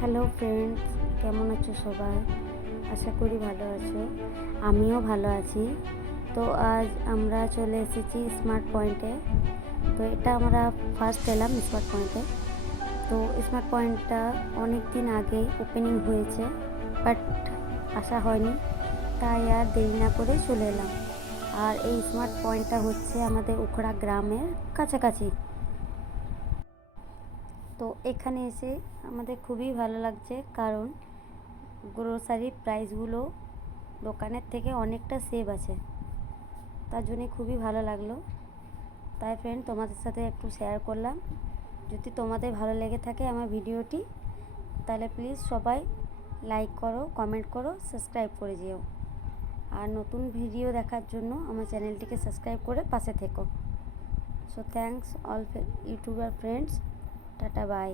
Hello friends, কেমন আছো সবাই? আশা করি ভালো আছো। আমিও ভালো আছি। তো আজ আমরা চলে এসেছি স্মার্ট পয়েন্টে। তো এটা আমরা ফার্স্ট এলাম স্মার্ট পয়েন্টে। তো স্মার্ট পয়েন্টটা অনেক দিন আগেই ওপেনিং হয়েছে, বাট আসা হয়নি, তাই আর দেরি না করে চলে এলাম। আর এই স্মার্ট পয়েন্টটা হচ্ছে আমাদের উখড়া গ্রামের কাছাকাছি। তো এখানে এসে আমাদের খুবই ভালো লাগছে, কারণ গ্রোসারি প্রাইসগুলো দোকানের থেকে অনেকটা সেভ আছে, তার জন্যে খুবই ভালো লাগলো। তাই ফ্রেন্ড, তোমাদের সাথে একটু শেয়ার করলাম। যদি তোমাদের ভালো লেগে থাকে আমার ভিডিওটি, তাহলে প্লিজ সবাই লাইক করো, কমেন্ট করো, সাবস্ক্রাইব করে যেও। আর নতুন ভিডিও দেখার জন্য আমার চ্যানেলটিকে সাবস্ক্রাইব করে পাশে থেকো। So thanks all YouTuber friends, tata bye.